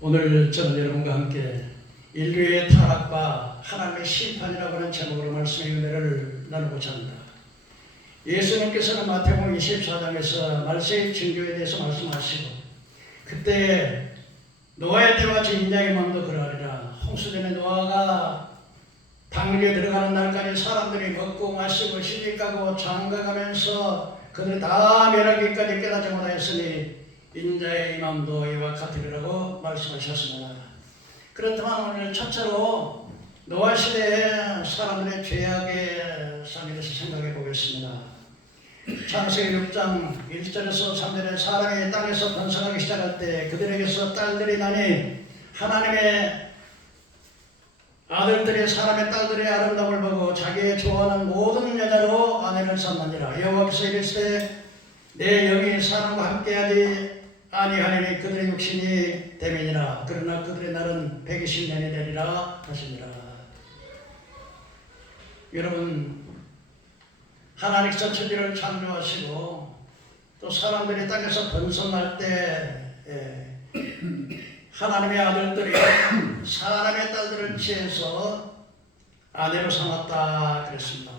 오늘 저는 여러분과 함께 인류의 타락과 하나님의 심판이라고 하는 제목으로 말씀의 은혜를 나누고자 합니다. 예수님께서는 마태복음 24장에서 말세의 징조에 대해서 말씀하시고 그때 노아의 때와 같이 인자의 마음도 그러하리라. 홍수전에 노아가 당일에 들어가는 날까지 사람들이 먹고 마시고 시집가고 장가가면서 그들이 다 멸하기까지 깨닫지 못하였으니 인자의 마음도 이와 같으리라고 말씀하셨습니다. 그렇다면 오늘 첫째로 노아 시대의 사람들의 죄악의 상에서 생각해 보겠습니다. 창세기 6장 1절에서 3절에 사람이 땅에서 번성하기 시작할 때 그들에게서 딸들이 나니 하나님의 아들들이 사람의 딸들의 아름다움을 보고 자기의 좋아하는 모든 여자로 아내를 삼느니라. 여호와께서 이르시되 내 영이 사람과 함께하지 아니하리니 그들의 육신이 됨이니라. 그러나 그들의 날은 120년이 되리라 하시니라. 여러분, 하나님께서 천지를 창조하시고 또 사람들이 땅에서 번성할 때 하나님의 아들들이 사람의 딸들을 취해서 아내로 삼았다 그랬습니다.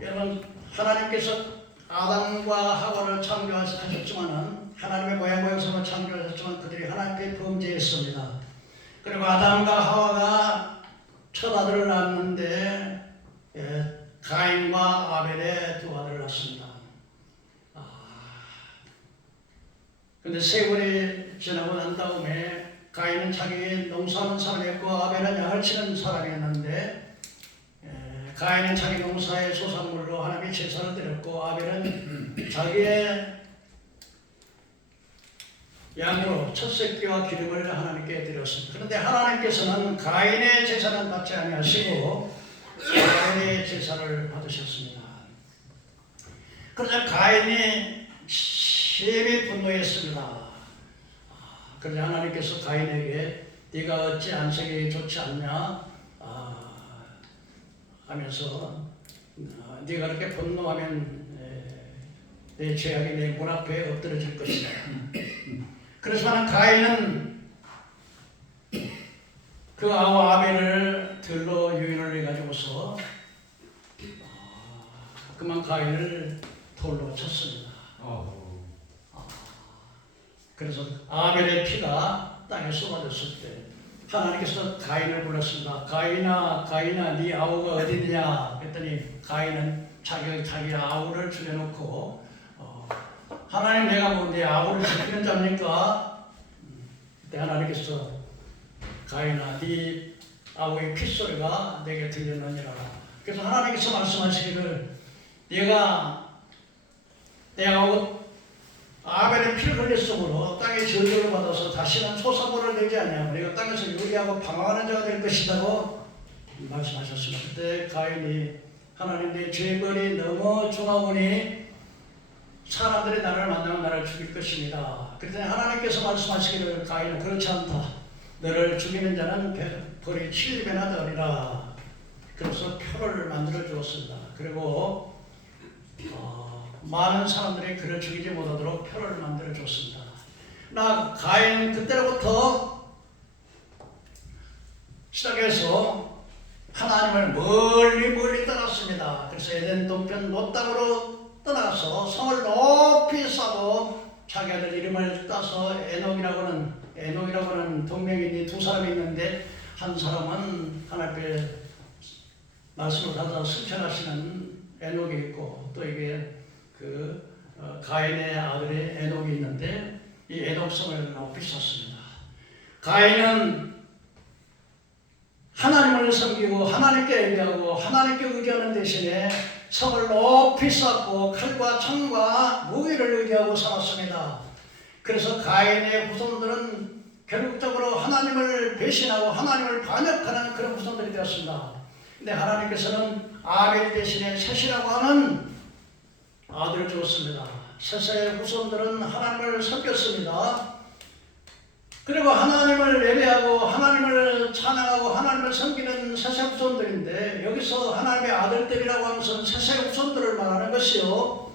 여러분, 하나님께서 아담과 하와를 창조하셨지만은 하나님의 모양으로 창조하셨지만 그들이 하나님께 범죄했습니다. 그리고 아담과 하와가 첫 아들을 낳았는데 가인과 아벨의 두 아들을 낳습니다. 근데 세월이 지나고 난 다음에 가인은 자기 농사하는 사람이었고 아벨은 양을 치는 사람이었는데 가인은 자기 농사의 소산물로 하나님의 제사를 드렸고 아벨은 자기의 양으로 첫 새끼와 기름을 하나님께 드렸습니다. 그런데 하나님께서는 가인의 제사는 받지 아니하시고 아벨의 제사를 받으셨습니다. 그러자 가인이 심히 분노했습니다. 그러자 하나님께서 가인에게 네가 어찌 안색이 좋지 않냐 하면서 네가 그렇게 분노하면 내 죄악이 내 문 앞에 엎드러질 것이다. 그렇지만 가인은 그 아와 아벨을 들로 유인을 해가지고서 그만 가인을 돌로 쳤습니다. 그래서 아벨의 피가 땅에 쏟아졌을 때 하나님께서 가인을 불렀습니다. 가인아, 가인아, 네 아우가 어디 있냐? 그랬더니 가인은 자기 아우를 죽여놓고 하나님 내가 뭐 내 아우를 지키는 자입니까? 그때 하나님께서 가인아, 네 아우의 핏소리가 내게 들렸느니라. 그래서 하나님께서 말씀하시기를 네가 내 아우 아벨의 피를 흘렸으므로 땅의 저주를 받아서 다시는 소산물을 내지 아니하고 내가 땅에서 요리하고 방황하는 자가 될 것이라고 말씀하셨습니다. 그때 가인이 하나님 내 죄벌이 너무 중하오니 사람들이 나를 만나면 나를 죽일 것입니다. 그랬더니 하나님께서 말씀하시기를 가인은 그렇지 않다. 너를 죽이는 자는 벌이 70배나 더하리라. 그래서 표를 만들어 주었습니다. 그리고 많은 사람들이 그를 죽이지 못하도록 표를 만들어 줬습니다. 나 가인은 그때로부터 시작해서 하나님을 멀리 떠났습니다. 그래서 에덴 동편 노땅으로 떠나서 성을 높이 쌓고 자기 아들 이름을 따서 에녹이라고 하는 동명이인이 두 사람이 있는데 한 사람은 하나님 앞에 말씀을 받아 승천하시는 에녹이 있고 또 이게 가인의 아들의 에녹이 있는데 이 에녹성을 높이 쌓습니다. 가인은 하나님을 섬기고 하나님께 의지하고 하나님께 의지하는 대신에 성을 높이 쌓고 칼과 창과 무기를 의지하고 살았습니다. 그래서 가인의 후손들은 결국적으로 하나님을 배신하고 하나님을 반역하는 그런 후손들이 되었습니다. 근데 하나님께서는 아벨 대신에 셋이라고 하는 아들을 주었습니다. 셋의 후손들은 하나님을 섬겼습니다. 그리고 하나님을 예배하고 하나님을 찬양하고 하나님을 섬기는 셋의 후손들인데 여기서 하나님의 아들들이라고 하는 것은 셋의 후손들을 말하는 것이요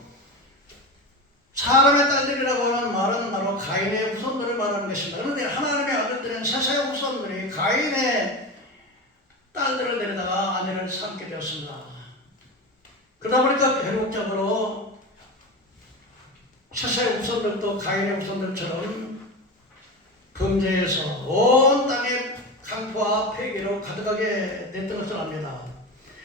사람의 딸들이라고 하는 말은 바로 바로 가인의 후손들을 말하는 것입니다. 그런데 하나님의 아들들은 셋의 후손들이 가인의 딸들을 데려다가 아내를 삼게 되었습니다. 그러다 보니까 결국적으로 셋의 후손들도 가인의 후손들처럼 범죄에서 온 땅에 강포와 폐기로 가득하게 됐던 것을 압니다.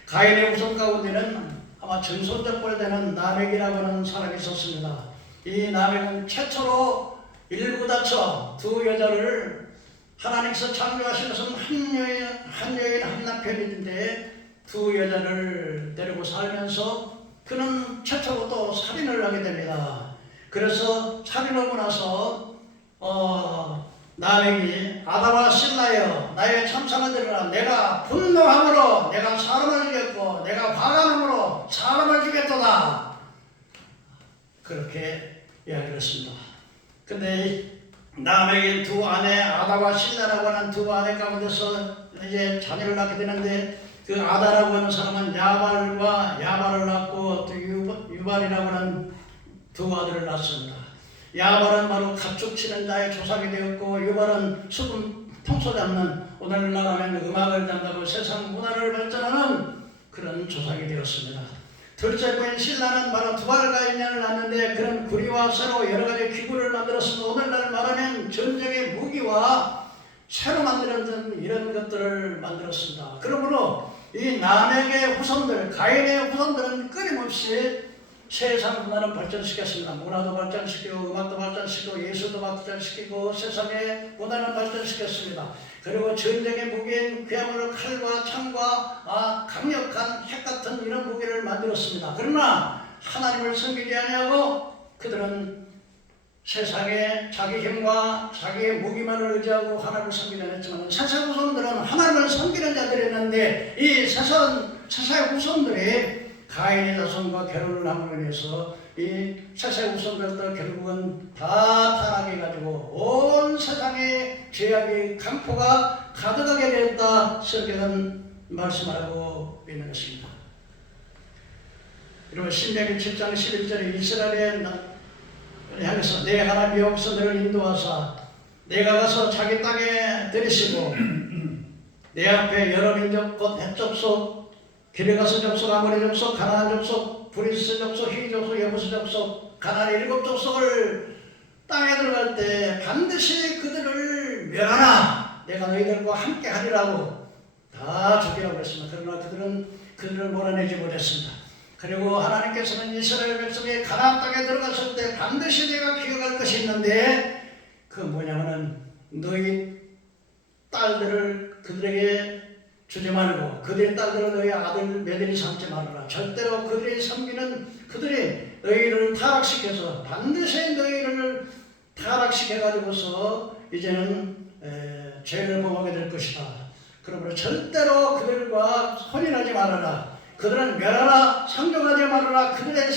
가인의 후손 가운데는 아마 전손적벌 되는 나멕이라고 하는 사람이 있었습니다. 이 나멕은 최초로 일부 다쳐 두 여자를 하나님께서 창조하신 것은 한 여인 한 남편인데 두 여자를 데리고 살면서 그는 최초로 또 살인을 하게 됩니다. 그래서 살인하고 나서 나멕이 아다와 실라여 나의 참상을 들으라. 내가 분노함으로 내가 사람을 죽였고 내가 화관함으로 사람을 죽였도다. 그렇게 이야기를 했습니다. 근데 나멕이 두 아내 아다와 실라라고 하는 두 아내 가운데서 이제 자녀를 낳게 되는데 그 아다라고 하는 사람은 야발과 야발을 낳고 또 유발이라고 하는 두 아들을 낳습니다. 야발은 바로 가축 치는 자의 조상이 되었고 유발은 수금 통소 잡는 오늘날 하면 음악을 담당하고 세상 문화를 발전하는 그런 조상이 되었습니다. 둘째 부인 신라는 바로 두 알과 인연을 낳는데 그런 구리와 쇠로 여러 가지 기구를 만들었습니다. 오늘날 말하면 전쟁의 무기와 새로 만들었던 이런 것들을 만들었습니다. 그러므로 이 나멕의 후손들, 가인의 후손들은 끊임없이 세상 문화를 발전시켰습니다. 문화도 발전시키고 음악도 발전시키고 예술도 발전시키고 세상의 문화를 발전시켰습니다. 그리고 전쟁의 무기인 그야말로 칼과 창과 강력한 핵 같은 이런 무기를 만들었습니다. 그러나 하나님을 섬기지 아니하고 그들은 세상에 자기 힘과 자기의 무기만을 의지하고 하나님을 섬기지 않았지만 세상 후손들은 하나님을 섬기는 자들이었는데 이 세상 후손들이 가인의 자손과 결혼을 함으로 인해서 이 셋의 후손들도 결국은 다 타락해가지고 온 세상에 죄악의 강포가 가득하게 되었다. 성경은 말씀하고 있는 것입니다. 여러분 신명기 7장 11절에 이스라엘에 향해서 내 하나님 여호와께서 너를 인도하사 내가 가서 자기 땅에 들이시고 내 앞에 여러 민족 곧 헷접속 기르가스 족속, 아모리 족속, 가나안 족속, 브리스 족속, 히위 족속, 여부스 족속, 가나안 7족속을 땅에 들어갈 때 반드시 그들을 멸하라. 내가 너희들과 함께 하리라고 다 죽이라고 했습니다. 그러나 그들은 그들을 몰아내지 못했습니다. 그리고 하나님께서는 이스라엘 백성이 가나안 땅에 들어갔을 때 반드시 내가 기억할 것이 있는데 그 뭐냐면은 너희 딸들을 그들에게 주지 말고 그들의 딸들을 너희 아들 며느리 삼지 말아라. 절대로 그들이 섬기는 그들이 너희를 타락시켜서 반드시 너희를 타락시켜가지고서 이제는 죄를 범하게 될 것이다. 그러므로 절대로 그들과 혼인하지 말아라. 그들은 멸하라. 상종하지 말아라. 그들의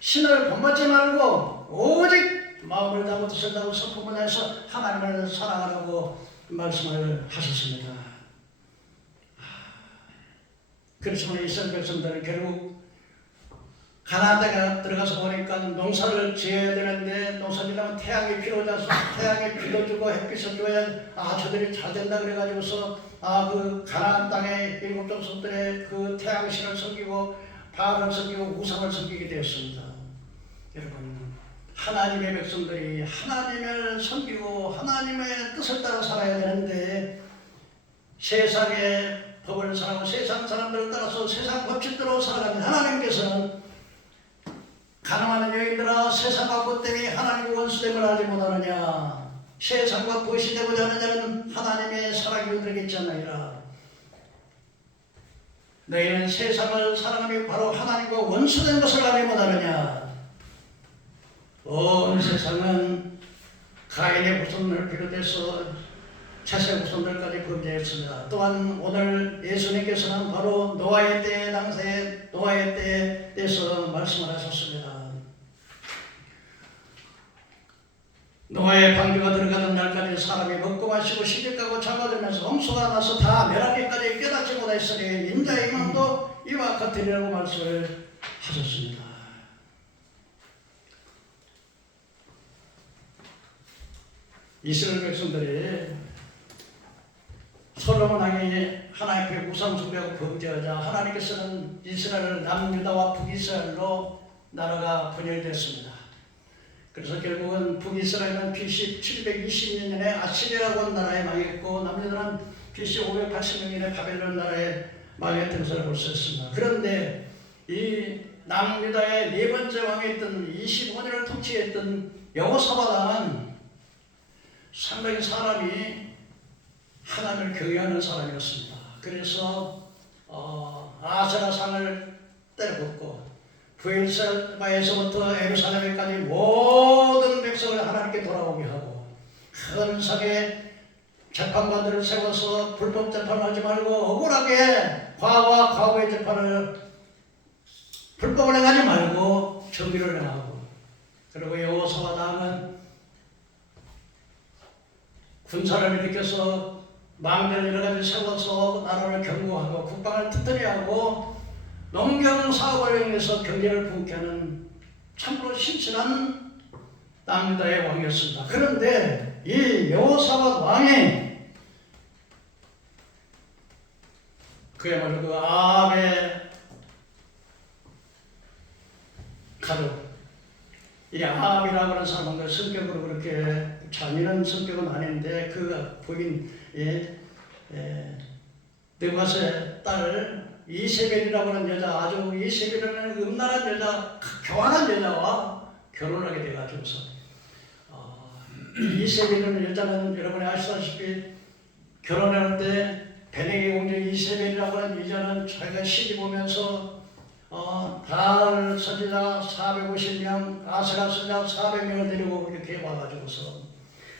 신을 본받지 말고 오직 마음을 다하고 뜻을 다하고 성품을 다해서 하나님을 사랑하라고 말씀을 하셨습니다. 그렇지만 이스라엘 백성들은 결국 가나안 땅에 들어가서 보니까 농사를 지어야 되는데 농사지려면 태양이 필요하지 않습니까? 태양이 비도 주고 햇빛을 줘야 저들이 잘 된다 그래가지고서 그 가나안 땅의 7족속들의 그 태양신을 섬기고 바알을 섬기고 우상을 섬기게 되었습니다. 여러분 하나님의 백성들이 하나님을 섬기고 하나님의 뜻을 따라 살아야 되는데 세상의 법을 사랑하고 세상 사람들을 따라서 세상 법칙대로 살아가는 하나님께서는 가난한 여인들아 세상과 것 때문에 하나님의 원수됨을 알지 못하느냐. 세상과 벗이 되고자 하는 자는 하나님의 사랑이 그들에게 있잖아이라. 너희는 세상을 사랑하며 바로 하나님과 원수된 것을 알지 못하느냐. 온 세상은 가인의 후손을 비롯해서 셋의 후손들까지 범죄했습니다. 또한 오늘 예수님께서는 바로 노아의 때 당시에 노아의 때에 대해서 말씀을 하셨습니다. 노아의 방주가 들어가는 날까지 사람이 먹고 마시고 시집가고 장가들면서 홍수가 나서 다 멸하기까지 깨닫지 못했으니 인자의 임함도 이와 같으리라고 말씀을 하셨습니다. 이스라엘 백성들이 솔로몬 왕이 하나님 앞에 우상 숭배하고 범죄하자 하나님께서는 이스라엘을 남유다와 북이스라엘로 나라가 분열됐습니다. 그래서 결국은 북이스라엘은 BC 720년에 아시리아라고 나라에 망했고 남유다는 BC 580년에 바벨론 나라에 망했던 것을 볼 수 있습니다. 그런데 이 남유다의 네 번째 왕이었던 25년을 통치했던 여호사밧 왕은 상당히 사람이 하나님을 경외하는 사람이었습니다. 그래서 아세라 상을 때려붓고 부엘세바에서부터 예루살렘까지 모든 백성을 하나님께 돌아오게 하고 큰 상에 재판관들을 세워서 불법 재판하지 말고 억울하게 과거와 과거의 재판을 불법을 행하지 말고 정의를 행하고 그리고 여호사밧 왕은 군사를 일으켜서 망대를 여러 가지 세워서 나라를 경고하고 국방을 튼튼히 하고 농경 사업을 이용해서 경제를 붕괴하는 참으로 신실한 남유다의 왕이었습니다. 그런데 이 여호사밧 왕이 그야말로 그 아합의 가족, 이 아합이라고 하는 사람은 그 성격으로 그렇게 잔인한 성격은 아닌데 그 부인 느밧의 딸 이세벨이라고 하는 여자, 아주 이세벨이라는 음란한 여자, 교활한 여자와 결혼하게 돼가지고서 이세벨이라는 여자는 여러분이 아시다시피 결혼할 때 베네게 공주 이세벨이라고 하는 여자는 자기가 시집 오면서 바알 선지자 450명, 아세라 선지자 400명을 데리고 이렇게 와가지고서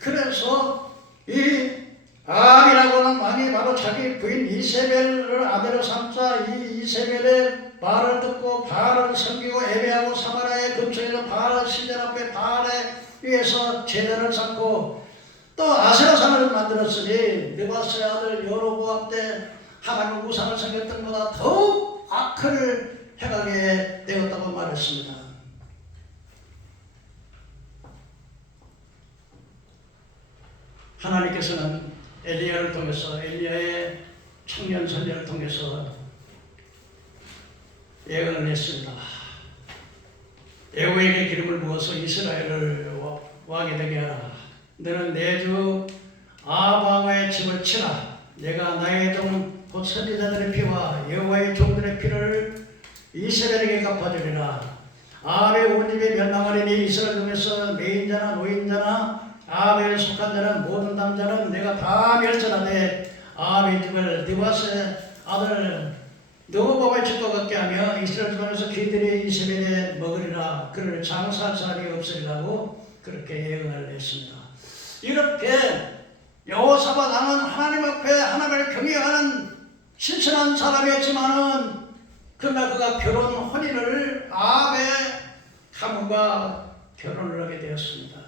그래서 이 아합이라고 하는 왕이 바로 자기 부인 이세벨을 아내로 삼자 이 이세벨의 말을 듣고 바알을 섬기고 예배하고 사마리아의 근처에서 바알 신전 앞에 바알에 위해서 제단을 쌓고 또 아세라상을 만들었으니 느밧의 아들 여로보암 때 하나님 우상을 섬겼던 것보다 더욱 악을 행하게 되었다고 말했습니다. 하나님께서는 엘리야를 통해서 엘리야의 청년 선지자를 통해서 예언을 했습니다. 예후에게 기름을 부어서 이스라엘을 왕이 되게 하라. 너는 내 주 아합 왕의 집을 치라. 내가 나의 종 곧 선지자들의 피와 여호와의 종들의 피를 이스라엘에게 갚아주리라. 아합의 온 집이 멸망하리니 이스라엘 중에서 매인자나 노인자나 아합에 속한 자는 모든 남자는 내가 다 멸절하되 아합의 집을 느밧의 아들 느호바의 집과 같게 하며 이스라엘 중에서 그들이 이세벨에 먹으리라. 그를 장사할 사람이 없으리라고 그렇게 예언을 했습니다. 이렇게 여호사밧 왕은 하나님 앞에 하나님을 경외하는 신실한 사람이었지만은 그러나 그가 혼인을 아합의 가문과 결혼을 하게 되었습니다.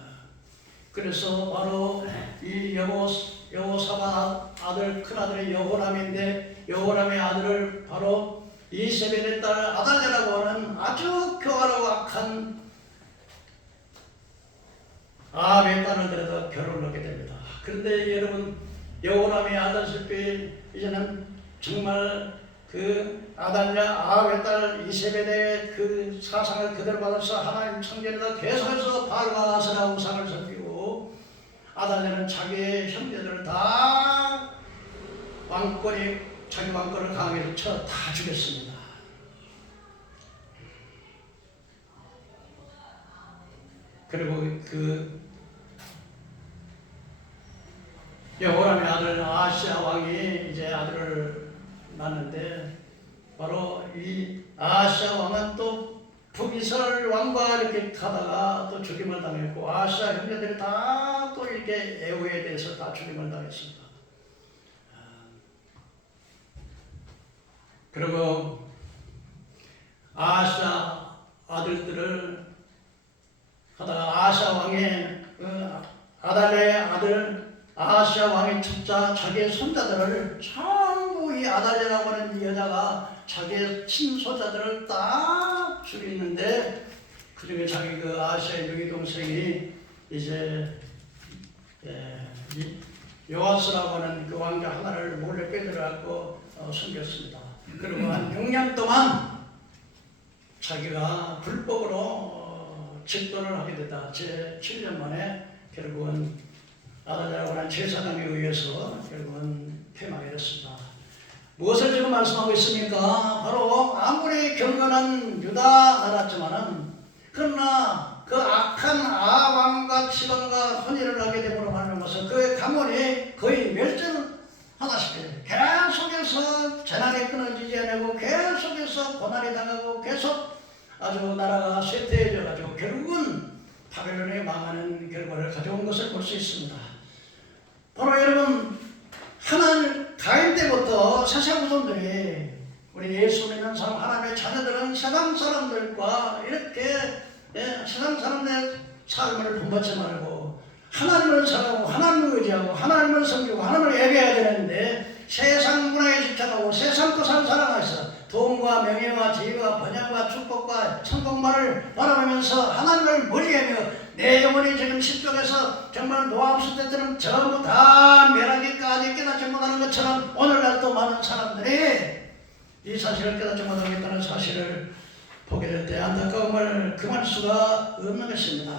그래서 바로 이 여호사밧 아들 큰아들이 여호람인데 여호람의 아들을 바로 이세벨의 딸 아달랴라고 하는 아주 교활하고 악한 아합의 딸을 데려다 결혼을 하게 됩니다. 그런데 여러분 여호람의 아달랴 이제는 정말 그 아달랴 아합의 딸 이세벨의 그 사상을 그대로 받아서 하나님 청전에다 계속해서 바알과 아세라 우상을 섬기고 아달랴는 자기의 형제들을 다 자기 왕권을 강하게 쳐 다 죽였습니다. 그리고 그 여호람의 아들 아하시아 왕이 이제 아들을 낳는데 바로 이 아하시아 왕은 또 북이스라엘 왕과 이렇게 가다가 또 죽임을 당했고 아하시아 형제들이 다 또 이렇게 예후에 대해서 다 죽임을 당했습니다. 그리고 아하시아 아들들을 하다가 아하시아 왕의 아달랴의 아들 아하시아 왕의 첩자 자기의 손자들을 전부 이 아달랴라고 하는 이 여자가 자기의 친손자들을 다 죽였는데 그 중에 자기 그 아하시아의 누이 동생이 이제 요아스라고 하는 그 왕자 하나를 몰래 빼들어갖고 숨겼습니다. 그리고 한 6년 동안 자기가 불법으로 집권을 하게 됐다. 제 7년 만에 결국은 아달랴라고 하는 제사장에 의해서 결국은 패망이 됐습니다. 무엇을 지금 말씀하고 있습니까? 바로 아무리 경건한 유다 나라였지만은 그러나 그 악한 아왕과 시방과 혼인을 하게 됨으로 말미암아서 그 가문이 거의 멸절하다시피 계속해서 재난이 끊어지지 않고 계속해서 고난이 당하고 계속 아주 나라가 쇠퇴해져 가지고 결국은 바벨론에 망하는 결과를 가져온 것을 볼 수 있습니다. 바로 여러분 하나님 가인 때부터 세상 후손들이 우리 예수 믿는 사람 하나님의 자녀들은 세상 사람들과 이렇게 세상 사람들의 삶을 본받지 말고 하나님을 사랑하고 하나님을 의지하고 하나님을 섬기고 하나님을 예배해야 되는데 세상 문화에 집착하고 세상 것을 사랑해서 돈과 명예와 지위와 번영과 축복과 성공만을 바라보면서 하나님을 머리하며 내 영혼이 지금 십쪽에서 정말 노함수 때처럼 전부 다 멸하기까지 깨닫지 못하는 것처럼 오늘날도 많은 사람들이 이 사실을 깨닫지 못하겠다는 사실을 보게 될 때 안타까움을 금할 수가 없는 것입니다.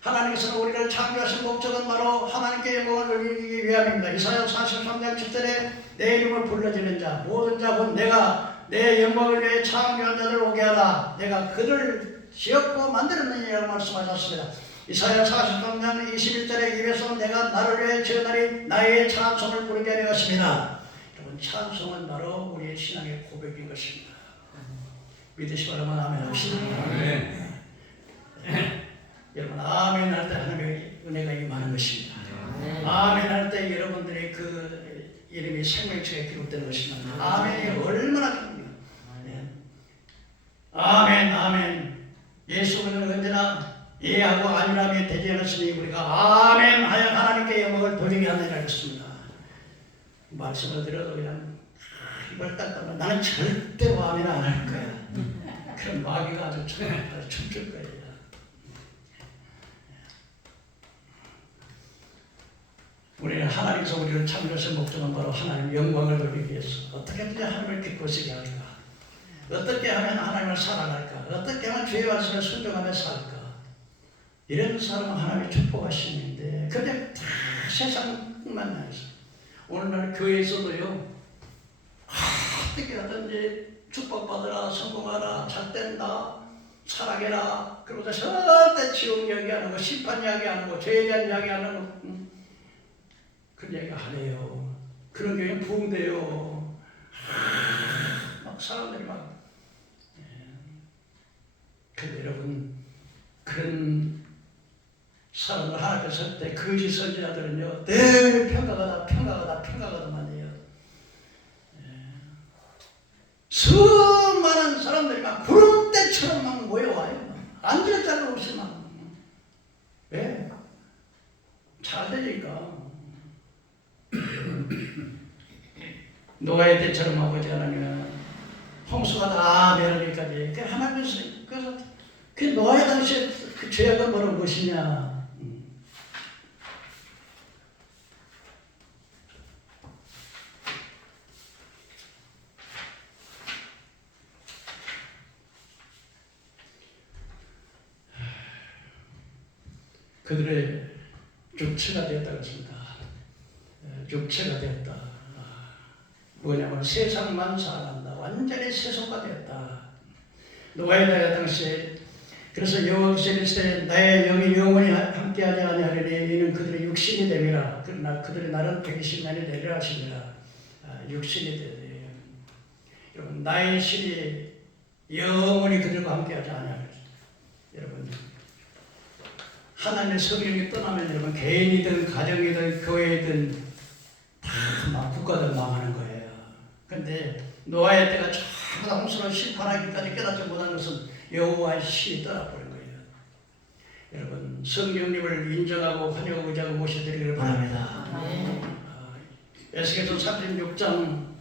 하나님께서는 우리를 창조하신 목적은 바로 하나님께 영광을 돌리기 위함입니다. 이사야 43장 7절에 내 이름을 불러지는 자 모든 자 곧 내가 내 영광을 위해 창조한 자를 오게 하라. 내가 그를 지었고 만들었느니라고 말씀하셨습니다. 이사야 43장 21절에 입에서 내가 나를 위해 지어나니 나의 찬송을 부르게 하려 하십니다. 여러분 찬송은 바로 우리의 신앙의 고백인 것입니다. 믿으시 바라면 아멘 합시다. 여러분 아멘 할 때 하나님의 은혜가 임하는 것입니다. 아멘 할 때 여러분들의 그 이름이 생명책에 기록되는 것입니다. 아멘이 얼마나 큽니까? 아멘 아멘. 예수는 언제나 예하고 아니라며 되지 않았으니 우리가 아멘 하여 하나님께 영광을 돌리게 하느니라 했습니다. 말씀을 들어도 그냥 이걸 딱 따면 나는 절대로 아멘 안 할 거야. 그럼 마귀가 아주 춤출 거예요. 우리는 하나님께서 우리를 창조하신 목적은 바로 하나님 영광을 돌리기 위해서 어떻게 하든지 하나님을 기쁘시게 할까, 어떻게 하면 하나님을 사랑할까, 어떻게 하면 주의 말씀을 순종하며 살까, 이런 사람은 하나님이 축복하시는데 근데 다 세상만 나서 오늘날 교회에서도요 어떻게 하든지 축복받으라, 성공하라, 잘된다, 사랑해라, 그러고서 절대 지옥 이야기 안 하고 심판 이야기 안 하고 죄에 대한 이야기 안 하고 그런 이야기 안 해요. 그런 교회는 부흥돼요. 막 사람들이 막 근데 여러분 그런 사람을 하나님께 설 때 거짓 선지자들은요 늘 평가가다만이에요. 수많은 사람들이 막 구름대처럼 막 모여와요. 앉을 자가 없이 막. 왜? 잘 되니까. 노아의 때처럼 아버지 하나님은 홍수가 다 내려기까지 그 하나님께서 그래서 그 노아의 당시에 그 죄악은 뭐로 무엇이냐? 그들의 육체가 되었다고 했습니다. 육체가 되었다. 뭐냐면 세상만 살아간다. 완전히 세속화 되었다. 노아의 나이 당시에 그래서 여호와께서 이르시되 나의 영이 영원히 함께하지 아니하리니 이는 그들의 육신이 됨이라. 그러나 그들의 날은 120년이 되리라 하시니라. 육신이 되리라. 여러분 나의 신이 영원히 그들과 함께하지 아니하리라. 여러분 하나님의 성령이 떠나면 여러분 개인이든 가정이든 교회이든 다 국가들 망하는 거예요. 근데 노아의 때가 전부 다 홍수로 심판하기까지 깨닫지 못한 것은 여호와의 신이 떠나버린 거예요. 여러분 성령님을 인정하고 환영하고 의지하고 모셔드리기를 바랍니다. 에스겔서 36장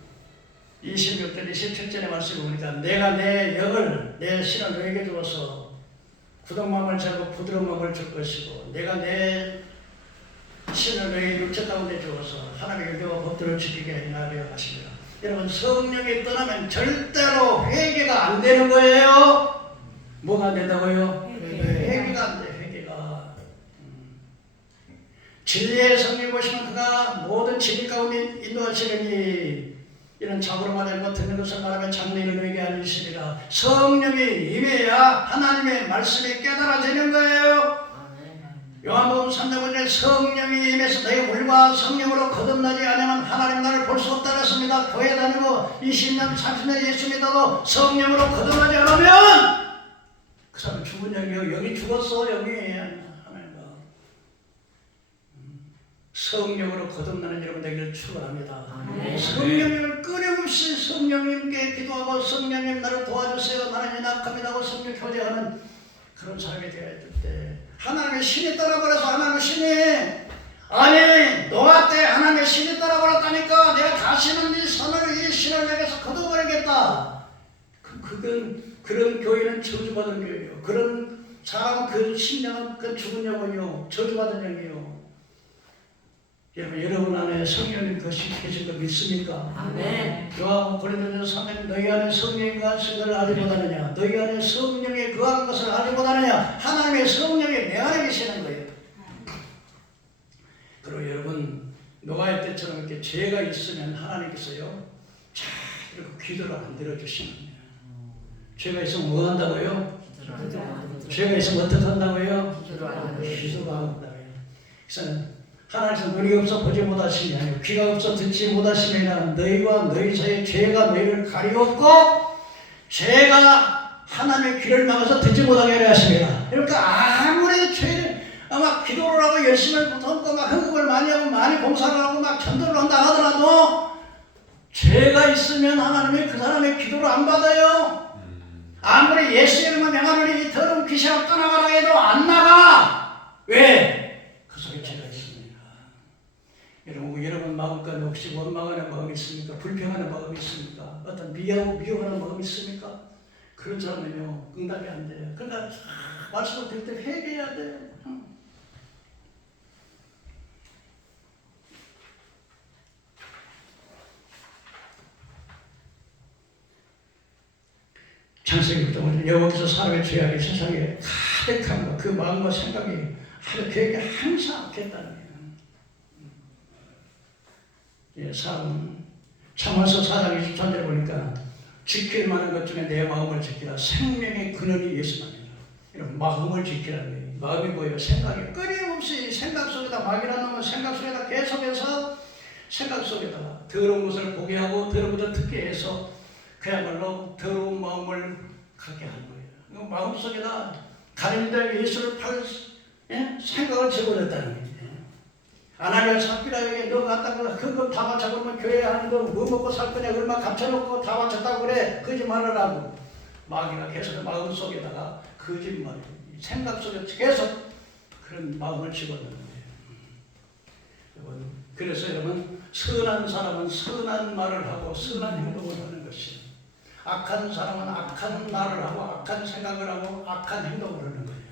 26절 27절의 말씀을 보니까 내가 내 영을 내 신을 너에게 주어서 굳은 마음을 잡고 부드러운 마음을 줄 것이고 내가 내 신을 너희 육체 가운데 주어서 하나님의 율법과 법도를 지키게 하려 하십니다. 여러분 성령이 떠나면 절대로 회개가 안 되는 거예요. 뭐가 안 된다고요? 회개가 안 돼. 회개가. 진리의 성령 보시면 그가 모든 진리 가운데 인도하시려니 이런 자고로 말하지 못하는 것을 말하면 장래를 너에게 알리시리라. 성령이 임해야 하나님의 말씀이 깨달아지는 거예요. 요한복음 3장 5절에 성령이 임해서 너희 물과 성령으로 거듭나지 않으면 하나님 나라를 볼 수 없다 그랬습니다. 교회 다니고 20년 30년 예수 믿어도 성령으로 거듭나지 않으면 그 사람 죽은 영이요. 영이 죽었어. 영이 하나님과 성령으로 거듭나는 여러분 되기를 축원합니다. 성령님을 끊임없이 성령님께 기도하고 성령님 나를 도와주세요. 나는 연약합니다 하고 성령 교제하는 그런 사람이 되어야 될 때 하나님의 신이 떠나버려서 하나님의 신이 아니 노아 때 하나님의 신이 떠나버렸다니까 내가 다시는 이 선을 이 신을 내게서 거둬버리겠다. 그런 교회는 저주받은 교회예요. 그런 사람은 그 신령은 그 죽은 영혼이요 저주받은 영이요. 여러분 안에 성령님 것이 계신 거 믿습니까? 아멘. 요한 고린도전서 3장 너희 안에 성령이 거하신 것을 알지 못하느냐? 너희 안에 성령이 거한 것을 알지 못하느냐? 하나님의 성령이 내 안에 계시는 거예요. 그리고 여러분 노아의 때처럼 이렇게 죄가 있으면 하나님께서요 자 이렇게 기도를 안 들어주시는 거예요. 죄가 있으면 뭐 한다고요? 죄가 있으면 어떻게 한다고요? 기도가 한다고요. 그래서 하나님께서 눈이 없어 보지 못하시니 아니고 귀가 없어 듣지 못하시니라 너희와 너희 사이에 죄가 너희를 가리웠고 죄가 하나님의 귀를 막아서 듣지 못하게 하려 하십니다. 그러니까 아무리 죄를 막 기도를 하고 열심히 하고 막 헌금을 많이 하고 많이 봉사를 하고 막 전도를 한다 하더라도 죄가 있으면 하나님이 그 사람의 기도를 안 받아요. 아무리 예수 이름을 명하노니 이 더러운 귀신아 떠나가라 해도 안 나가. 왜? 그 속에 죄가 있습니다. 여러분 마음가에 혹시 원망하는 마음이 있습니까? 불평하는 마음이 있습니까? 어떤 미워하는 마음이 있습니까? 그런 사람은요 응답이 안 돼요. 그러니까 말씀을 들을 때 회개해야 돼요. 창세기 부터 여호와께서 사람의 죄악이 세상에 가득한 그 마음과 생각이 아주 그에게 항상 악했다는 거예요. 예, 사람은 참아서 4장 23절에 보니까 지킬 만한 것 중에 내 마음을 지키라. 생명의 근원이 예수님이라. 이런 마음을 지키라는 거예요. 마음이 뭐예요? 생각이 끊임없이 생각 속에다 마귀라는 놈은 생각 속에다 계속해서 생각 속에다가 더러운 것을 보게 하고 더러운 것을 듣게 해서 그야말로 더러운 마음을 갖게 하는 거예요. 마음 속에다 가림된 예수를 팔 생각을 집어넣었다는 거예요. 아나니아 삽비라에게 너 갖다가 헌금 다 바쳐 그러면 교회 하는 거 뭐 먹고 살 거냐 얼마 감춰놓고 다 바쳤다고 그래. 거짓말을 하고 마귀가 계속 마음 속에다가 거짓말 생각 속에 계속 그런 마음을 집어넣는 거예요. 그래서 여러분 선한 사람은 선한 말을 하고 선한 행동을 하는 것이 악한 사람은 악한 말을 하고 악한 생각을 하고 악한 행동을 하는 거예요.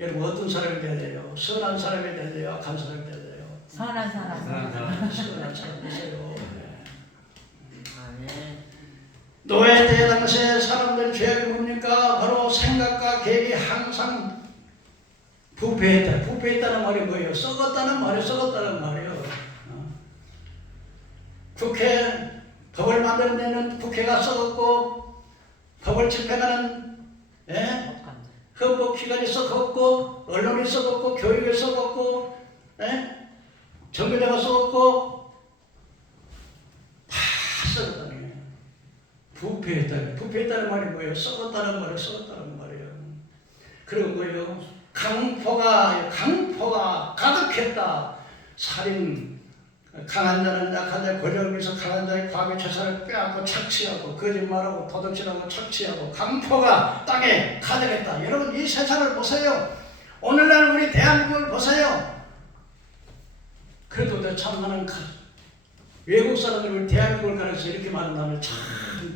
여러분 어떤 사람이 돼야 돼요? 선한 사람이 돼야 돼요? 악한 사람이 돼야 돼요? 선한 사람. 선한 사람 되세요. 노예 때 당시에 사람들 죄악이 뭡니까? 바로 생각과 계획이 항상 부패했다. 부패했다는 말이 뭐예요? 썩었다는 말이에요. 썩었다는 말이에요. 국회 법을 만들어내는 국회가 썩었고 법을 집행하는 헌법기관이 썩었고 언론이 썩었고 교육이 썩었고 정교대가 썩었고 다 썩었다는 거예요. 부패했다는 부패했다는 말이 뭐예요? 썩었다는 말이에요. 썩었다는 말이에요. 그리고 뭐예요? 강포가 가득했다. 살인 강한 자는 약한 자의 권력을 위해서 강한 자의 과거의 재산을 빼앗고 착취하고 거짓말하고 도둑질하고 착취하고 강포가 땅에 가득했다. 여러분 이 세상을 보세요. 오늘날 우리 대한민국을 보세요. 그래도 참 나는 외국 사람들이 대한민국을 가려서 이렇게 말한다면 참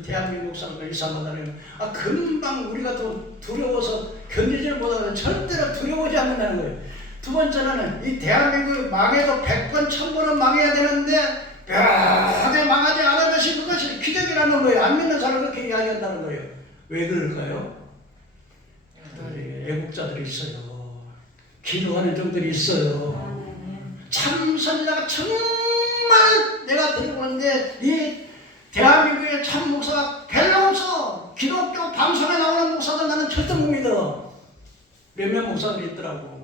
대한민국 사람들 이상하다는 금방 우리가 더 두려워서 견디지를 못하는 절대로 두려워하지 않는다는 거예요. 두 번째는 이 대한민국이 망해도 100번 1000번은 망해야 되는데 뼈대 망하지 않았듯이 그것이 기적이라는 거예요. 안 믿는 사람은 그렇게 이야기한다는 거예요. 왜 그럴까요? 애국자들이 있어요. 기도하는 종들이 있어요. 참 선지자가 정말 내가 들어보는데 이 대한민국의 참 목사가 별로 없어. 기독교 방송에 나오는 목사들 나는 절대 못 믿어. 몇몇 목사들이 있더라고.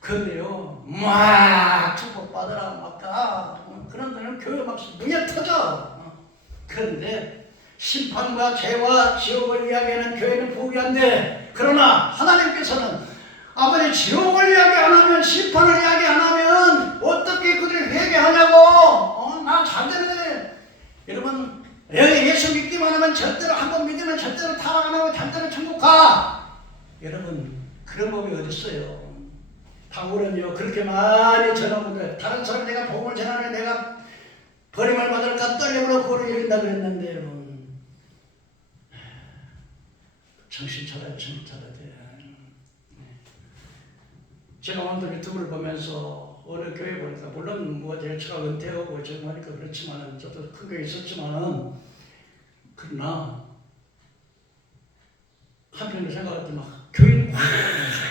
그런데요, 막 축복받으라 막 가. 그런 데는 교회 막 문이 터져. 그런데 심판과 죄와 지옥을 이야기하는 교회는 포기 안 돼. 그러나 하나님께서는 아버지 지옥을 이야기 안 하면, 심판을 이야기 안 하면 어떻게 그들이 회개하냐고. 나 잘 되는데. 여러분, 예수 믿기만 하면 절대로, 한번 믿으면 절대로 타락 안 하고 절대로 천국 가. 여러분, 그런 법이 어디 있어요? 바울은요, 그렇게 많이 전하는데 다른 사람 내가 복음을 전하면 내가 버림을 받을까 떨림으로 구원을 이룬다 그랬는데, 여러분, 정신 차려야 돼. 제가 오늘 유튜브를 보면서 어느 교회 보니까, 물론 뭐 제가 은퇴하고 지금 하니까 그렇지만은, 저도 큰 교회 있었지만은, 그러나 한편으로 생각할 때 막 교인 막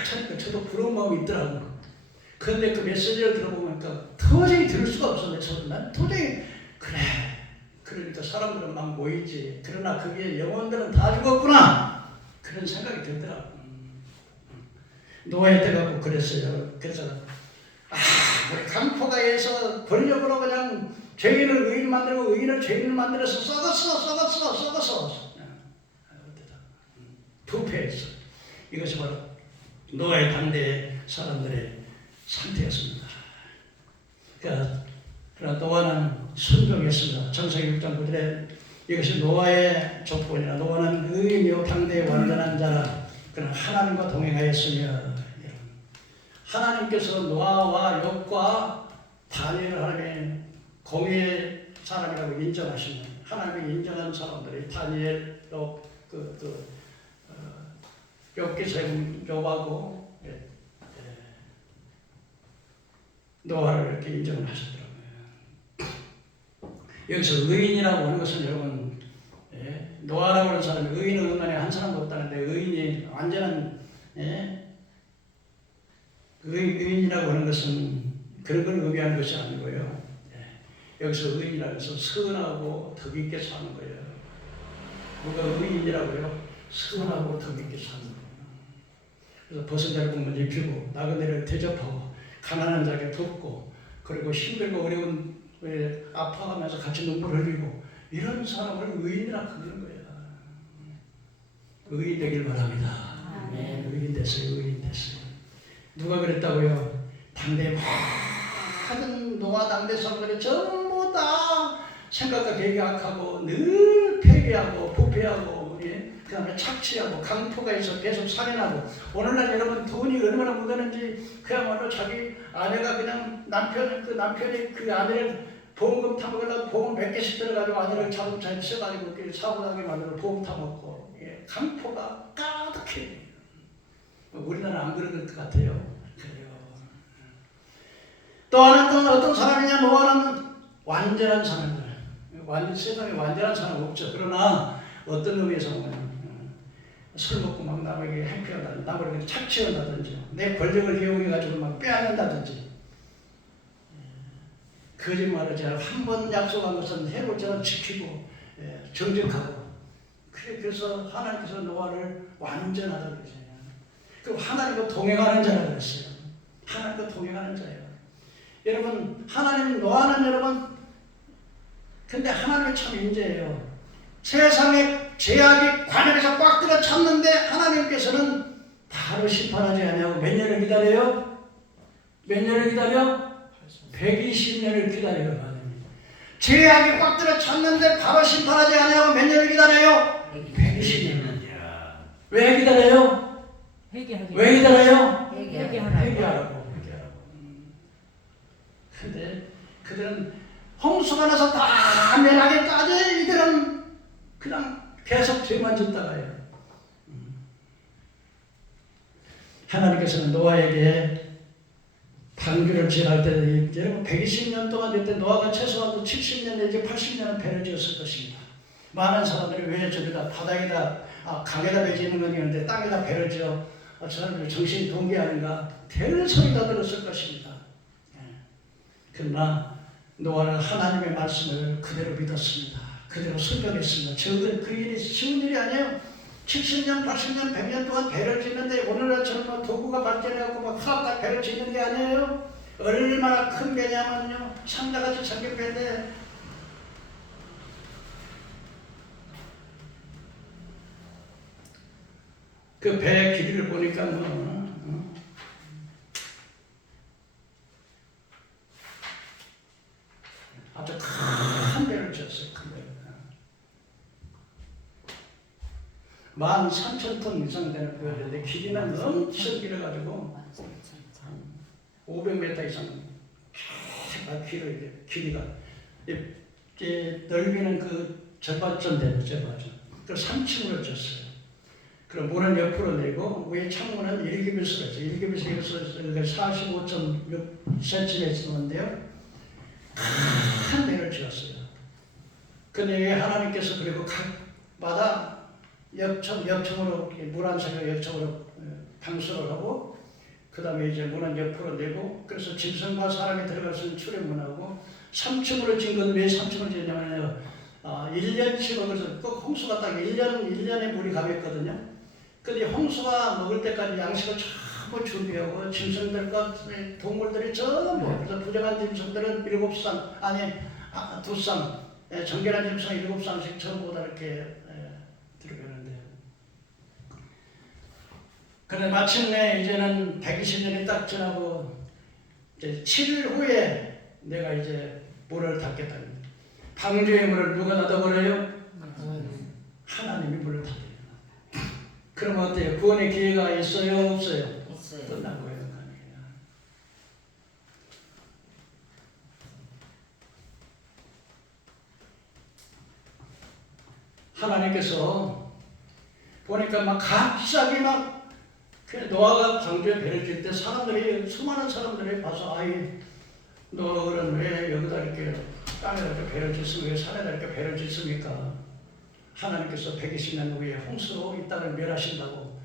차니까 저도 부러운 마음이 있더라고요. 그런데 그 메시지를 들어보니까 도저히 들을 수가 없어. 난 도저히 그래. 그러니까 사람들은 막 모이지. 그러나 그게 영혼들은 다 죽었구나. 그런 생각이 들더라고. 노예 때가 그랬어요. 그래서 우리 강포가에서 권력으로 그냥 죄인을 의인 만들고 의인을 죄인을 만들어서 썩었어. 부패했어. 이것이 바로 노예 당대 사람들의 상태였습니다. 그러나 노아는 순종했습니다. 창세기 6장 9절에 이것이 노아의 조건이라. 노아는 의인이요 당대의 완전한 자라. 그러나 하나님과 동행하였으며, 하나님께서 노아와 욥과 다니엘을 하나님의 공의의 사람이라고 인정하시는, 하나님이 인정한 사람들이 다니엘, 욥, 욥기서 욥하고 노아를 이렇게 인정을 하셨더라고요. 여기서 의인이라고 하는 것은 여러분, 노아라고 하는 사람이, 의인은 음란에 한 사람도 없다는데 의인이 완전한 의인이라고 하는 것은 그런 걸 의미하는 것이 아니고요. 여기서 의인이라고 해서 선하고 덕 있게 사는 거예요. 누가 의인이라고요? 선하고 덕 있게 사는 거예요. 그래서 벗은 자를 보면 입히고 나그네를 대접하고 가난한 자에게 돕고, 그리고 힘들고 어려운 아파가면서 같이 눈물 흘리고, 이런 사람을 의인이라 부르는 거예요. 의인 되길 바랍니다. 의인 됐어요. 누가 그랬다고요? 당대 모든 노아 당대 사람들이 전부 다 생각과 계획이 악하고 늘 폐기하고 부패하고, 그 다음에 착취하고 강포가 있어 계속 살인하고. 오늘날 여러분 돈이 얼마나 묻었는지, 그야말로 자기 아내가 그냥 남편이 그 아내를 보험금 타먹으려고 보험 100개씩 들어가지고 아내를 자동차에 써가지고 사고 나게 만들어 보험 타먹고. 강포가 가득해. 우리나라 안 그럴 것 같아요. 그래요. 또 어떤 사람이냐? 노아는 완전한 사람들. 세상에 완전한 사람 없죠. 그러나 어떤 의미에서 보면 술 먹고 막 남에게 행패한다든지, 남에게 착취한다든지, 내 권력을 이용해가지고 막 빼앗는다든지, 거짓말을 제가 한 번 약속한 것은 해로처럼 지키고 정직하고. 그래서 하나님께서 노아를 완전하다고 그러세요. 그리고 하나님과 동행하는 자라고 그랬어요. 하나님과 동행하는 자예요. 여러분, 하나님, 노아는 여러분, 근데 하나님이 참 인재예요. 세상에 죄악이 관역에서 꽉 들어 찼는데 하나님께서는 바로 심판하지 않냐고 몇 년을 기다려요? 몇 년을 기다려? 120년을 기다려요. 죄악이 꽉 들어 찼는데 바로 심판하지 않냐고 몇 년을 기다려요? 120년. 왜 기다려요? 왜 기다려요? 회개하라고. 근데 그들은 홍수가 나서 다 멸하기까지 이들은 그냥 계속 죄만 짓다가요. 하나님께서는 노아에게 방주를 지을 때 이제 120년 동안 됐대. 노아가 최소한 70년 내지 80년은 배를 지었을 것입니다. 많은 사람들이 왜 저기다 바닥에다 강에다 배 지는 건 있는데 땅에다 배를 지어 저 사람들이 정신이 동기하는가 될 소리가 들었을 것입니다. 그러나 노아는 하나님의 말씀을 그대로 믿었습니다. 그대로 순종했습니다. 저건 그 일이 쉬운 일이 아니에요. 70년, 80년, 100년 동안 배를 짓는데 오늘날처럼 도구가 발전해갖고 막 사업가 배를 짓는 게 아니에요. 얼마나 큰 배냐면요. 상자같이 생긴 배인데 그 배의 길이를 보니까 아주 큰 배를 지었어요. 큰 배. 13,000톤 이상 되는 배인데 길이는 엄청 길어가지고 500m 이상 길이가 넓이는 그 절반쯤 되는 절반쯤. 그 3층으로 졌어요. 그럼 문은 옆으로 내고 위에 창문은 일기빗으로 했죠. 일기빗에서 45.6cm인데요. 큰 배를 지었어요. 근데 하나님께서 그리고 각마다 역청으로 물안색을 역청으로 방수를 하고 그 다음에 이제 문은 옆으로 내고 그래서 짐승과 사람이 들어갈 수 있는 출입문하고 3층으로 진 건 왜 3층을 지냐면요. 1년치로 그래서 꼭 홍수가 딱 1년에 물이 가겠거든요. 근데 홍수가 먹을 때까지 양식을 전부 준비하고 짐승들과 동물들이 전부 그래서 부정한 짐승들은 7쌍 아니 2쌍 정결한 짐승 7쌍씩 전부 다 이렇게 들어가는데 그런데 마침내 이제는 120년이 딱 지나고 이제 7일 후에 내가 이제 물을 닫겠다. 방주의 물을 누가 닫아버려요? 하나님이 물을 닫아요. 그러면 어때요? 구원의 기회가 있어요? 없어요? 있어요. 끝난 거예요. 하나님께서 보니까 막 갑자기 막 노아가 방주에 배를 질 때 사람들이 수많은 사람들이 봐서 아이 너는 왜 여기다 이렇게 땅에다 이렇게 배를 짓으면 왜 산에다 이렇게 배를 짓습니까? 하나님께서 120년 후에 홍수로 이 땅을 멸하신다고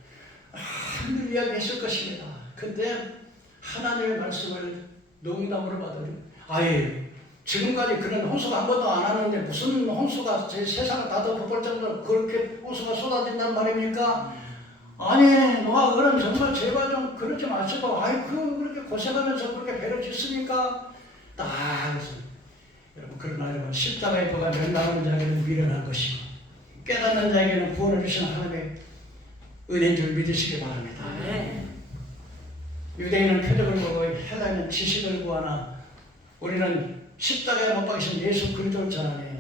늘 이야기했을 것입니다. 근데 하나님의 말씀을 농담으로 받으니 아예 지금까지 그런 홍수가 한 번도 안 왔는데 무슨 홍수가 제 세상을 다 덮어볼 정도로 그렇게 홍수가 쏟아진단 말입니까? 아니 노아 그럼 정말 제발 좀 그러지 마시고 아이 그렇게 고생하면서 그렇게 배를 짓습니까? 딱 그래서 여러분 그러나 여러분 십자가의 보가 멸망하는 자에게는 미련한 것이고 깨닫는 자에게는 구원을 주시는 하나님의 은혜인 줄 믿으시기 바랍니다. 네. 유대인은 표적을 보고 헬라인은 지식을 구하나 우리는 십자가에 못 박히신 예수 그리스도를 전하니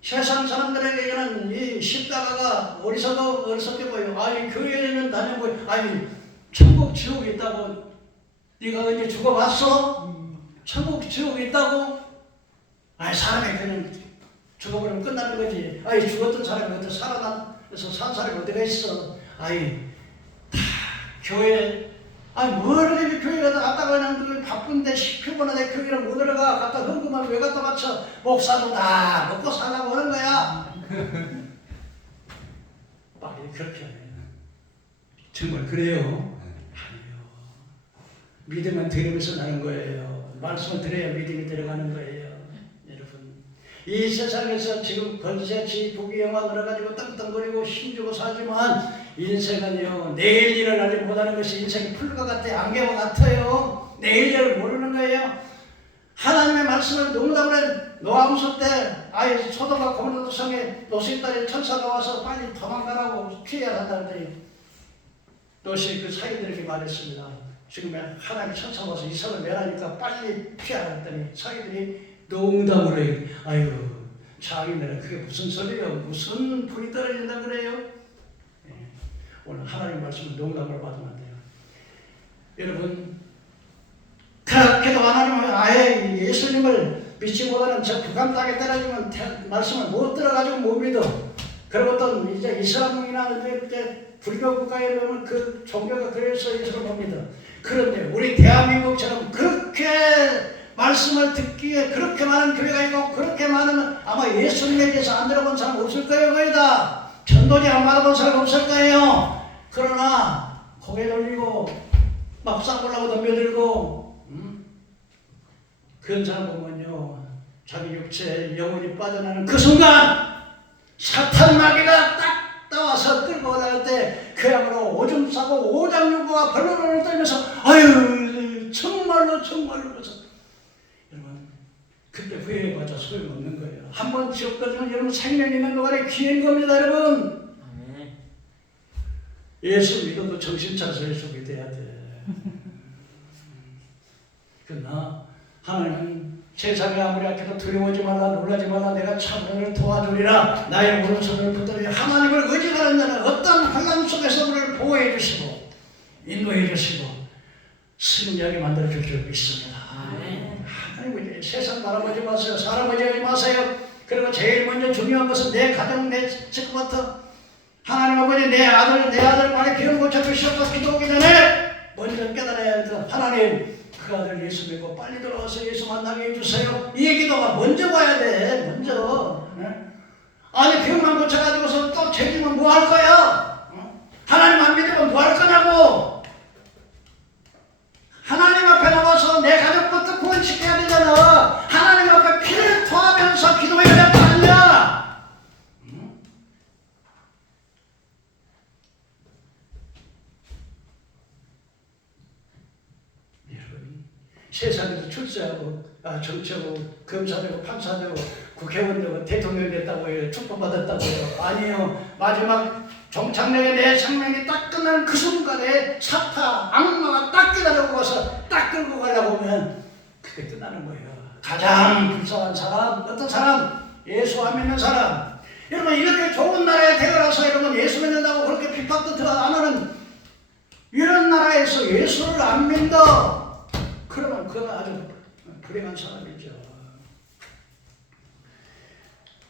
세상 사람들에게는 이 십자가가 어리석게 보여. 아니 교회에는 다녀보여. 아니 천국 지옥이 있다고 네가 언제 죽어봤어? 천국 지옥이 있다고? 아니 사람이 그냥 죽어버리면 끝나는 거지. 아니 죽었던 사람이 어디 살아나서 산 사람이 어디가 있어? 아니 다 교회. 아니 뭘 이렇게 교회가 갔다가 그냥 바쁜데 피곤한데 교회를 못 들어가. 갖다 헌금하면 왜 갖다 바쳐? 목사도 다 먹고 살라고 하는 거야. 막 그렇게 하네. 정말 그래요? 아니요. 믿음은 들으면서 나는 거예요. 말씀을 들어야 믿음이 들어가는 거예요. 여러분 이 세상에서 지금 건세치 부귀영화 늘어가지고 떵떵거리고 힘주고 살지만 인생은요 내일 일을 알지 못하는 것이 인생이 풀과 같아 안개와 같아요. 내일 일을 모르는 거예요. 하나님의 말씀을 농담을 해. 노아 홍수 때 아예 소돔과 고모라 성에 롯의 딸의 천사가 와서 빨리 도망가라고 피해야 한다더니 롯이 그 사기들에게 말했습니다. 지금 하나님의 천사가 와서 이삭을 멸하니까 빨리 피하라 했더니 사기들이 농담으로 해. 아유 자기네는 그게 무슨 소리예요? 무슨 불이 떨어진다 그래요? 오늘 하나님 말씀을 농담으로 받으면 안 돼요. 여러분 그렇게도 하나님은 아예 예수님을 믿지 못하는 저 북한 땅에 떨어지면 말씀을 못 들어가지고 못 믿어. 그리고 또 이제 이슬람이나 이제 불교 국가에 보면 그 종교가 그래서 예수를 봅니다. 그런데 우리 대한민국처럼 그렇게 말씀을 듣기에 그렇게 많은 교회가 있고 그렇게 많은 아마 예수님에 대해서 안 들어본 사람 없을 거예요. 거의 다 전도지 안 받아본 사람 없을 거예요. 그러나 고개 돌리고 막 쌍볼라고 덤벼들고 그런 사람 보면요, 자기 육체에 영혼이 빠져나는 그 순간 사탄 마귀가 딱 나와서 끌고 가다할 때 그야말로 오줌 싸고 오장육부가 벌벌벌 떨면서 아유 정말로 그래서 여러분 그때 후회해봤자 소용없는 거예요. 한번 지옥 가지면 여러분 생명 있는 동안에 기회인 겁니다. 여러분 예수 믿어도 정신 차려서 예수 믿어야 돼. 그러나 하나님은 세상에 아무리 악해도 두려워하지 말라, 놀라지 말라, 내가 참으로 도와주리라. 나의 오른손을 붙들어 하나님을 의지하는 자는 어떤 환난 속에서 우리를 보호해 주시고 인도해 주시고 승리하게 만들어 줄 줄 믿습니다. 하나님 세상 바라보지 마세요. 사람 의지하지 마세요. 그리고 제일 먼저 중요한 것은 내 가정, 내 식구부터 하나님 아버지 내 아들 만에 기름 고쳐 주시옵소서. 기도하기 전에 먼저 깨달아야 돼. 하나님 그 아들 예수 믿고 빨리 돌아와서 예수 만나게 해주세요. 이 기도가 먼저 봐야 돼. 먼저. 아니 병만 고쳐가지고서 또 죄지면 뭐 할 거야? 하나님 안 믿으면 뭐 할 거냐고. 하나님 앞에 나와서 내 가족부터 구원시켜야 되잖아. 하나님 앞에 피를 토하면서 기도해야 될 거 아니야. 세상에서 출세하고 정치하고 검사되고 판사되고 국회의원 되고 대통령 됐다고 해요. 축복받았다고 해요. 아니에요. 마지막 종착역에 내 생명이 딱 끝나는 그 순간에 사타 악마가 딱 기다리고 와서 딱 끌고 가려고 하면 그때 끝나는 거예요. 가장 불쌍한 사람 어떤 사람? 예수 안 믿는 사람. 여러분 이렇게 좋은 나라에 태어나서 여러분 예수 믿는다고 그렇게 핍박도 들어 안 하는 이런 나라에서 예수를 안 믿는다. 그러면 그건 아주 불행한 사람이죠.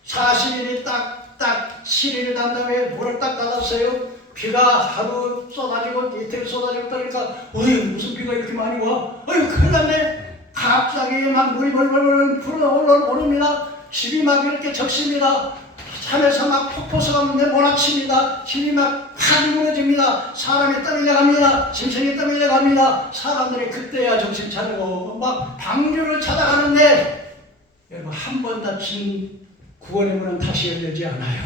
40일이 딱 7일 난 다음에 물을 딱 닫았어요. 비가 하루 쏟아지고 이틀 쏟아지고 그러니까 어휴 무슨 비가 이렇게 많이 와? 어휴 큰일 났네. 갑자기 막 물이 벌벌벌 불어오릅니다. 집이 막 이렇게 적십니다. 산에서 막 폭포수가 몰아칩니다. 집이 막 탁 무너집니다. 사람이 떠밀려갑니다. 짐승이 떠밀려갑니다. 사람들이 그때야 정신 차리고 막 방주를 찾아가는데 여러분 한 번 닫힌 구원의 문은 다시 열리지 않아요.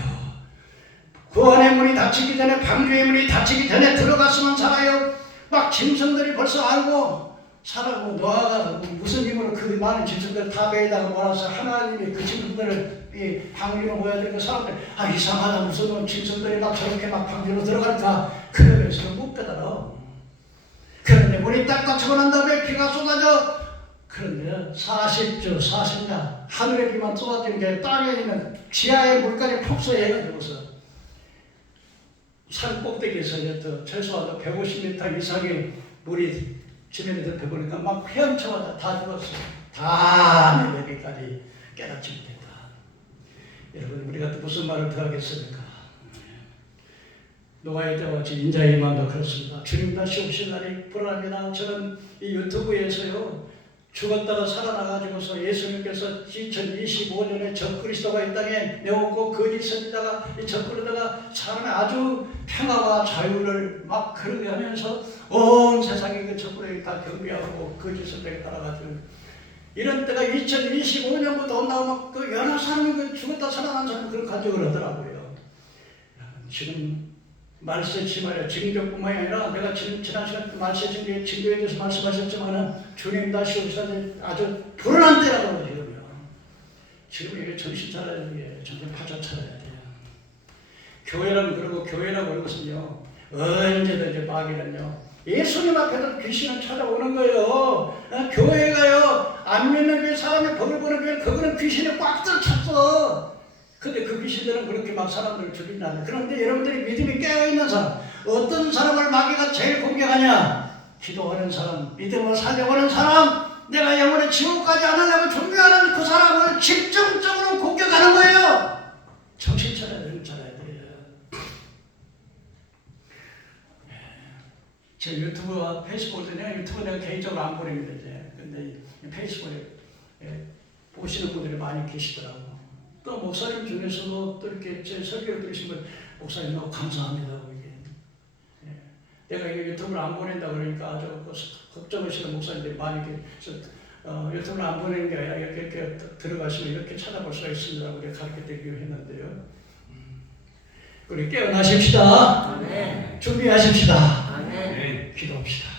구원의 문이 닫히기 전에 방주의 문이 닫히기 전에 들어갔으면 살아요. 막 짐승들이 벌써 알고 살아고 노아가 무슨 힘으로 그 많은 짐승들 다 배에다가 몰아서 하나님이 그 짐승들을 이 방주로 모여들고 사람들 이상하다 무슨 짐승들이 막 저렇게 막 방주로 들어갈까 그러면서 못 깨달아. 그런데 문이 딱 닫히고 난 다음에 비가 쏟아져. 그런데 40주 40년 하늘의 비만 쏟아지는 게 땅에 있는 지하의 물까지 폭소해가지고서 산 꼭대기에서 최소한 150m 이상의 물이 지면에서 펴보니까 막 헤엄쳐마다 다 죽었어요. 다 내 여기까지 깨닫지 못했다. 여러분 우리가 또 무슨 말을 더 하겠습니까? 노아의 때와 같이 인자의 마음도 그렇습니다. 주님 다시 오실 날이 불안합니다. 저는 이 유튜브에서요 죽었다가 살아나가지고서 예수님께서 2025년에 적그리스도가 이 땅에 내었고 거짓선지자가 이 적그리스도가 사람의 아주 평화와 자유를 막 그러게 하면서 온 세상에 그 적그리스도를 다 경비하고 거짓선지자에 따라가지고 이런 때가 2025년부터 온다고 그 여러 사람이 그 죽었다 살아난 사람이 그런 간증을 하더라고요. 지금 말세지 말이야. 징조뿐만이 아니라 내가 지난 시간 말세 징조에 대해서 말씀하셨지만 주님 다시 오셔서 아주 불안한 때라고 지금요. 지금 이게 정신 차려야 돼. 정신 바짝 차려야 돼요. 교회라고 그러고 교회라고 그런 것은요 언제든지 마귀는요 예수님 앞에서 귀신은 찾아오는 거예요. 교회가요 안 믿는 교회 사람의 법을 보는 교회 그거는 귀신이 꽉 찼어. 근데 그 귀신들은 그렇게 막 사람들을 죽이지 않아요. 그런데 여러분들이 믿음이 깨어있는 사람, 어떤 사람을 마귀가 제일 공격하냐? 기도하는 사람, 믿음을 살려고 하는 사람, 내가 영원히 지옥까지 안 하려고 존경하는 그 사람을 집중적으로 공격하는 거예요. 정신 차려야 돼요. 저 유튜브와 페이스북을 내가 유튜브 내가 개인적으로 안 보냅니다 이제. 근데 페이스북에 보시는 분들이 많이 계시더라고. 또 목사님 중에서도 또 이렇게 제 설교를 들으신 분 목사님 너무 감사합니다. 내가 이게 유튜브를 안 보낸다 그러니까 아주 걱정하시는 목사님들이 많이 계셔서 유튜브를 안 보내는 게 아니라 이렇게 들어가시면 이렇게 찾아볼 수가 있습니다. 우리가 가르쳐 드리기로 했는데요. 우리 깨어나십시다. 아멘. 준비하십시다. 아멘. 기도합시다.